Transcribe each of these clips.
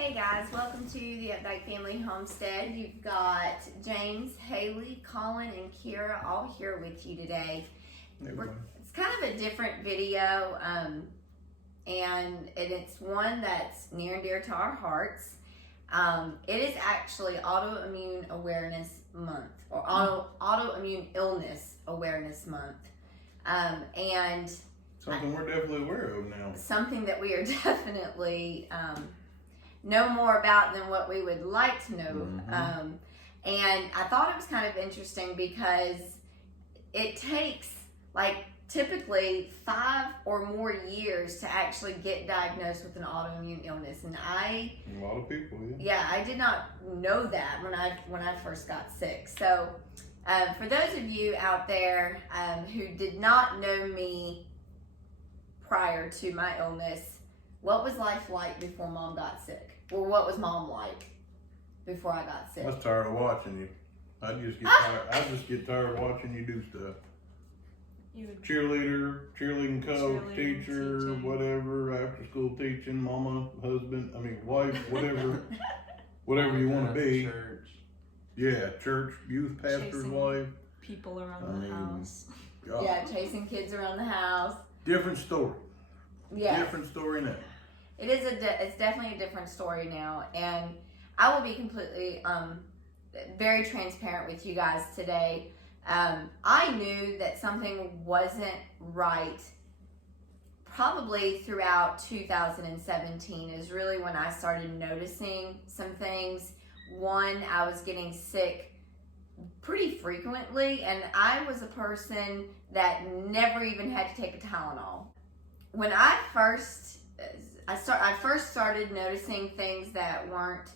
Hey guys, welcome to the Updike Family Homestead. You've got James, Haley, Colin, and Kira all here with you today. It's kind of a different video, and it's one that's near and dear to our hearts. It is actually Autoimmune Awareness Month, or Autoimmune Illness Awareness Month. And something we're definitely aware of now. Something that we are definitely know more about than what we would like to know. And I thought it was kind of interesting because it takes typically 5 or more years to actually get diagnosed with an autoimmune illness. And a lot of people, I did not know that when I first got sick. So for those of you out there who did not know me prior to my illness, what was life like before Mom got sick? Or what was Mom like before I got sick? I was tired of watching you. I just get tired of watching you do stuff. Cheerleading coach, teacher, teaching. Whatever, after school teaching, mama, husband, wife, whatever you want to be. Church. Yeah, church, youth pastor's Chasing wife. People around the house. God. Yeah, chasing kids around the house. Different story. Yeah. Different story now. It's definitely a different story now, and I will be completely very transparent with you guys today. I knew that something wasn't right probably throughout 2017 is really when I started noticing some things. One, I was getting sick pretty frequently, and I was a person that never even had to take a Tylenol. When I first started noticing things that weren't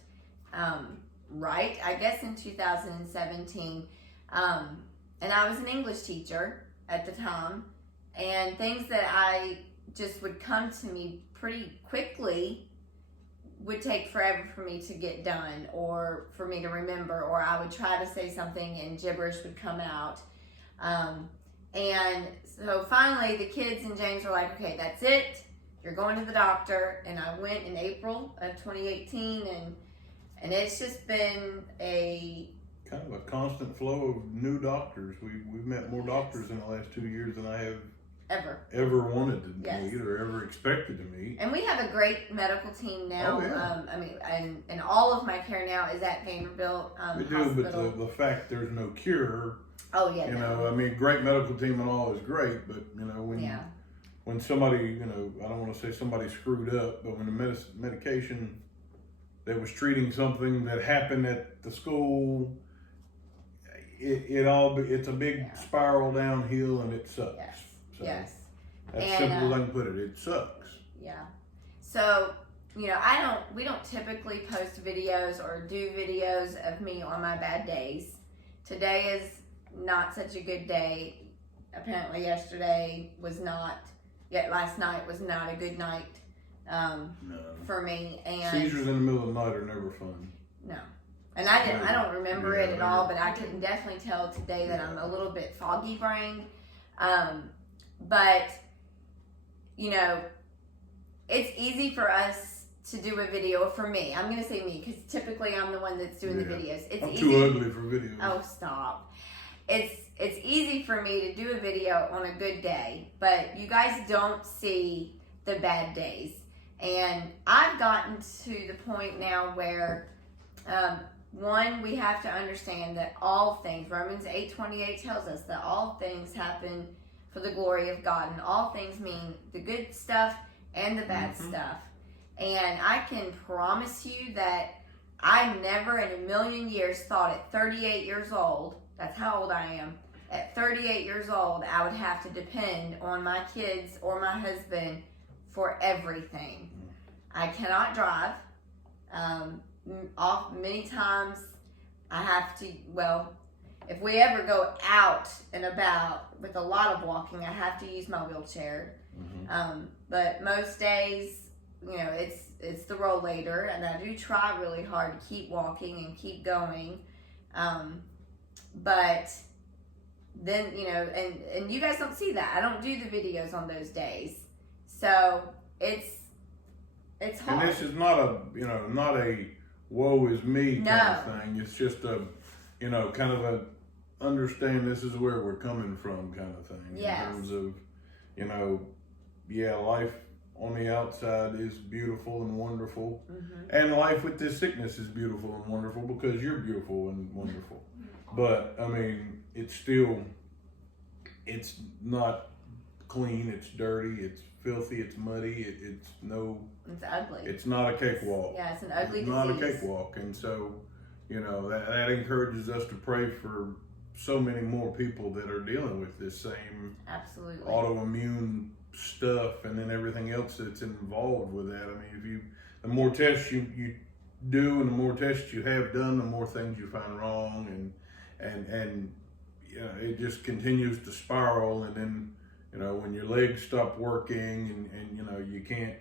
right, I guess in 2017, and I was an English teacher at the time, and things that I just would come to me pretty quickly would take forever for me to get done or for me to remember, or I would try to say something and gibberish would come out. And so finally the kids and James were like, okay, that's it. You're going to the doctor. And I went in April of 2018, and it's just been a kind of a constant flow of new doctors. We've met more doctors in the last 2 years than I have ever wanted to meet or ever expected to meet. And we have a great medical team now. Oh, yeah. And all of my care now is at Vanderbilt we do, Hospital. but the fact there's no cure. Oh yeah. Great medical team and all is great, but when somebody, I don't want to say somebody screwed up, but when the medication that was treating something that happened at the school, it's a big spiral downhill, and it sucks. Yes. So yes. That's simple as I can put it. It sucks. Yeah. So, we don't typically post videos or do videos of me on my bad days. Today is not such a good day. Apparently yesterday was not, yet last night was not a good night for me. And seizures in the middle of the night are never fun. No. And I don't remember it at all, but I can definitely tell today that I'm a little bit foggy brained. But, it's easy for us to do a video, for me. I'm going to say me, because typically I'm the one that's doing the videos. I'm too ugly for videos. Oh, stop. It's easy for me to do a video on a good day, but you guys don't see the bad days. And I've gotten to the point now where, one, we have to understand that all things, Romans 8:28 tells us that all things happen for the glory of God, and all things mean the good stuff and the bad stuff. And I can promise you that I never in a million years thought at 38 years old, that's how old I am, at 38 years old, I would have to depend on my kids or my husband for everything. I cannot drive. Many times I have to, if we ever go out and about with a lot of walking, I have to use my wheelchair. But most days, it's the rollator, and I do try really hard to keep walking and keep going. But then, and you guys don't see that. I don't do the videos on those days. So it's it's hard. And this is not a woe is me kind of thing. It's just a, kind of a understand this is where we're coming from kind of thing. Yes. In terms of, life on the outside is beautiful and wonderful. Mm-hmm. And life with this sickness is beautiful and wonderful because you're beautiful and wonderful. But, I mean, it's not clean, it's dirty, it's filthy, it's muddy, it's ugly. It's not a cakewalk. Yeah, it's an ugly It's disease. not a cakewalk. And so, that encourages us to pray for so many more people that are dealing with this same absolutely autoimmune stuff and then everything else that's involved with that. I mean, the more tests you do and the more tests you have done, the more things you find wrong, and it just continues to spiral. And then when your legs stop working and you can't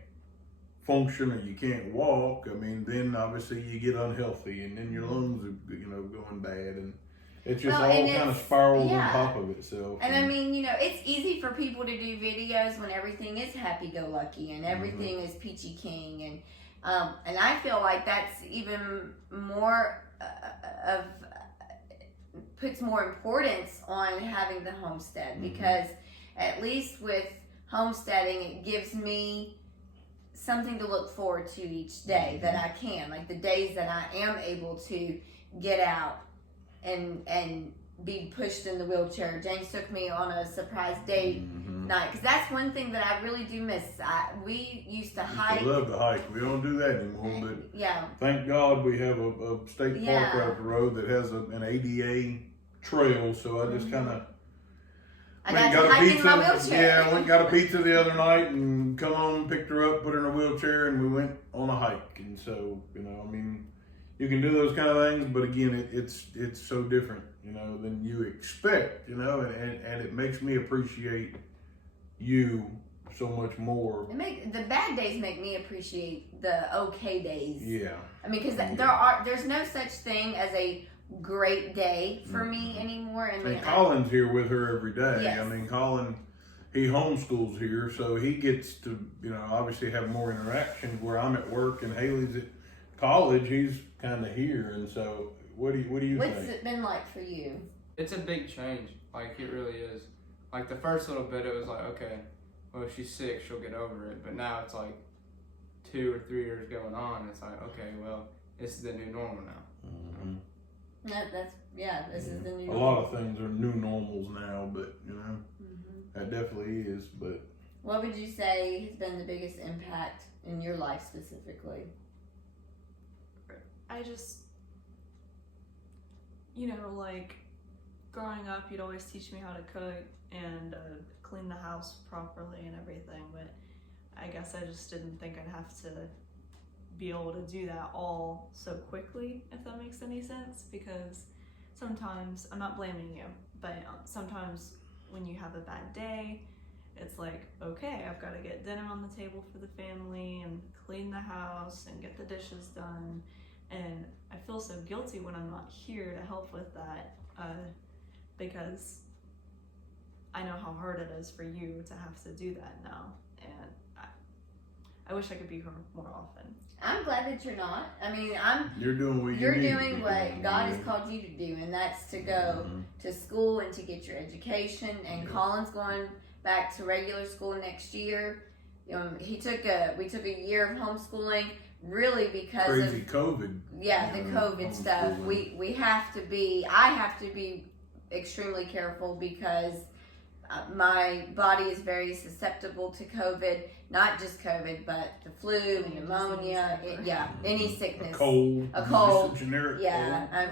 function or you can't walk, I mean, then obviously you get unhealthy and then your lungs are going bad, and it's just all kind of spirals on top of itself. And I mean, it's easy for people to do videos when everything is happy-go-lucky and everything is peachy king, and I feel like that's even more puts more importance on having the homestead, because at least with homesteading, it gives me something to look forward to each day that I can, like the days that I am able to get out and be pushed in the wheelchair. James took me on a surprise date night, because that's one thing that I really do miss. We used to hike. I love to hike. We don't do that anymore, but yeah, thank God we have a state park right up the road that has an ADA trail. So I just kind of I got to hike in my wheelchair. Yeah, went and got a pizza the other night and come home, picked her up, put her in a wheelchair, and we went on a hike. And so, I mean, you can do those kind of things, but again, it's so different, than you expect, and it makes me appreciate you so much more. The bad days make me appreciate the okay days. Yeah. I mean, because there's no such thing as a great day for me anymore. And Colin's here with her every day. Yes. I mean, Colin, he homeschools here, so he gets to, obviously have more interaction where I'm at work and Haley's at college. He's kind of here, and so what do you think? What's it been like for you? It's a big change. Like, it really is. Like, the first little bit, it was like, okay, well, if she's sick, she'll get over it. But now it's like 2 or 3 years going on. It's like, okay, well, this is the new normal now. Mm-hmm. This is the new normal. A lot of things are new normals now, but, that definitely is. But what would you say has been the biggest impact in your life specifically? I just, like growing up, you'd always teach me how to cook and clean the house properly and everything, but I guess I just didn't think I'd have to be able to do that all so quickly, if that makes any sense, because sometimes, I'm not blaming you, but sometimes when you have a bad day, it's like, okay, I've got to get dinner on the table for the family and clean the house and get the dishes done. And I feel so guilty when I'm not here to help with that, because I know how hard it is for you to have to do that now. And I wish I could be here more often. I'm glad that you're not. I mean, you're doing what you're doing what God has called you to do, and that's to go to school and to get your education. And Colin's going back to regular school next year. We took a year of homeschooling, really because crazy of COVID. Yeah, the COVID stuff. I have to be extremely careful because my body is very susceptible to COVID. Not just COVID, but the flu, pneumonia, any sickness. A cold. Just a generic cold.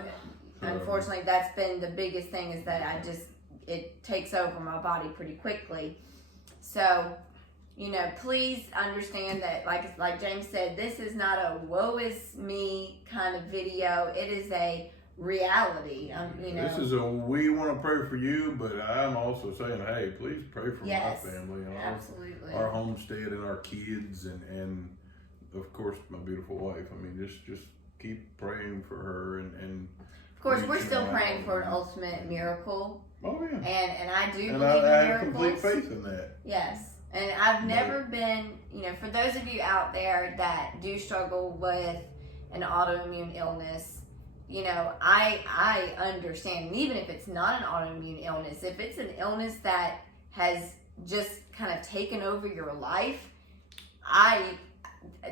Unfortunately, that's been the biggest thing, is that it takes over my body pretty quickly. So, please understand that, like James said, this is not a woe is me kind of video. It is a reality. This is we want to pray for you, but I'm also saying, hey, please pray for my family and absolutely. our homestead and our kids and of course my beautiful wife. I mean, just keep praying for her and of course we're still praying for an ultimate miracle. Oh yeah. And I do believe in I have miracles. complete faith in that. Yes. And I've never been you know, for those of you out there that do struggle with an autoimmune illness, you know, I understand. And even if it's not an autoimmune illness, if it's an illness that has just kind of taken over your life, I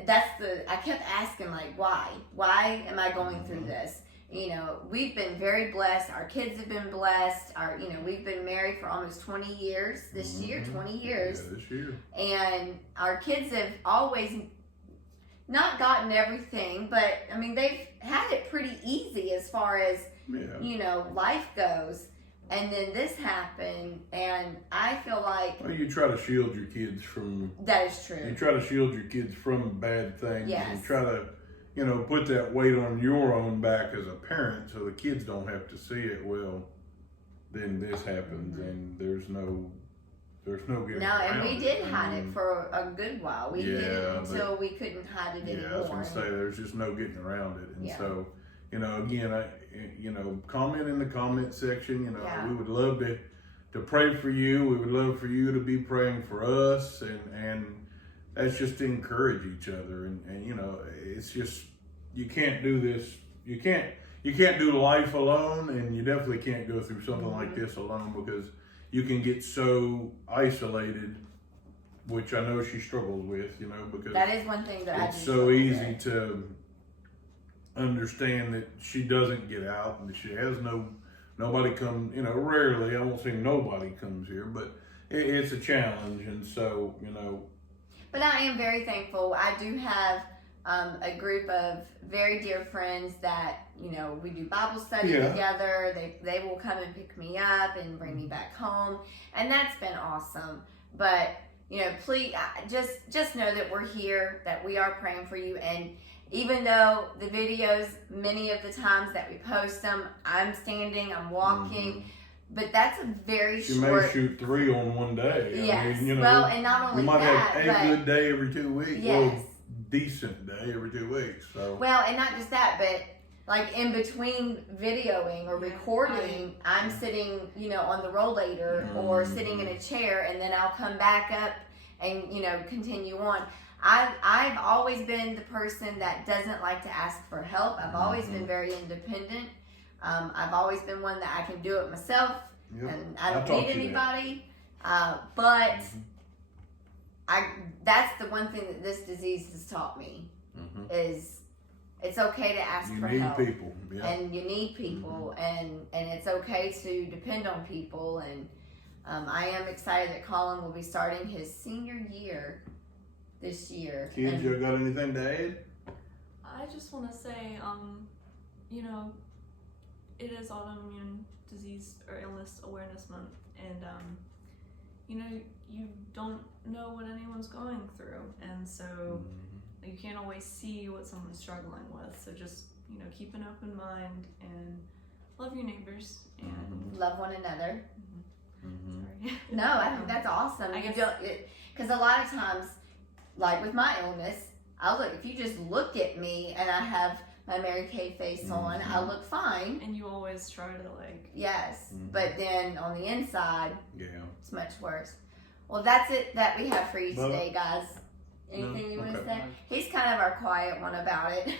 kept asking, like, why am I going through this? You know, we've been very blessed. Our kids have been blessed. You know, we've been married for almost 20 years this year, 20 years. Yeah, this year. And our kids have always not gotten everything, but I mean, they've had it pretty easy as far as, you know, life goes. And then this happened, and I feel like... Well, you try to shield your kids from... That is true. You try to shield your kids from bad things. Yes. And try to, you know, put that weight on your own back as a parent so the kids don't have to see it. Well, then this happens, and there's no getting No, around and we did hide it for a good while. We hid it Yeah, until we couldn't hide it Yeah, I anymore. was going to say, there's just no getting around it. And Yeah. so, you know, again, you know, comment in the comment section. You know, Yeah. we would love to pray for you. We would love for you to be praying for us, and that's just to encourage each other. And you know, it's just, you can't do this. You can't do life alone, and you definitely can't go through something like this alone, because you can get so isolated, which I know she struggles with. You know, because That is one thing that I do. it's so struggle easy with. to understand that she doesn't get out, and she has nobody come, you know, rarely, I won't say nobody comes here, but it's a challenge. And so, you know, But I am very thankful. I do have a group of very dear friends that, you know, we do Bible study Yeah. together. They will come and pick me up and bring me back home, and that's been awesome. But, you know, please just know that we're here, that we are praying for you. And even though the videos, many of the times that we post them, I'm standing, I'm walking, but that's a very she short... may shoot 3 on one day. Yes. I mean, you know, well, and not only you might that, have a but... good day every 2 weeks. Yes. Well, decent day every 2 weeks. So. Well, and not just that, but like in between videoing or recording, I'm sitting, you know, on the rollator or sitting in a chair, and then I'll come back up and, you know, continue on. I've always been the person that doesn't like to ask for help. I've always been very independent. I've always been one that I can do it myself, and I don't need anybody. But that's the one thing that this disease has taught me is it's okay to ask for help. You need people. Yeah. And you need people, and it's okay to depend on people. And I am excited that Colin will be starting his senior year this year. Kids, you got anything to add? I just want to say, you know, it is Autoimmune Disease or Illness Awareness Month, and you know, you don't know what anyone's going through, and so you can't always see what someone's struggling with. So just, you know, keep an open mind and love your neighbors and love one another. Sorry. No, I think that's awesome. I guess- Because a lot of times, like with my illness, if you just look at me and I have my Mary Kay face on, I look fine. And you always try to like... Yes, but then on the inside, Yeah. it's much worse. Well, that's it that we have for you Bubba? today, guys. Anything No? you want to Okay. say? He's kind of our quiet one about it.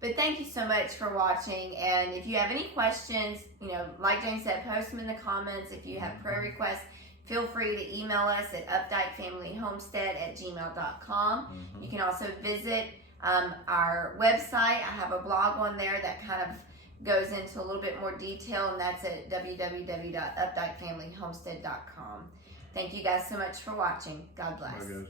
But thank you so much for watching. And if you have any questions, you know, like Jane said, post them in the comments. If you have prayer requests, feel free to email us at updikefamilyhomestead@gmail.com. You can also visit our website. I have a blog on there that kind of goes into a little bit more detail, and that's at www.updikefamilyhomestead.com. Thank you guys so much for watching. God bless. Bye, guys.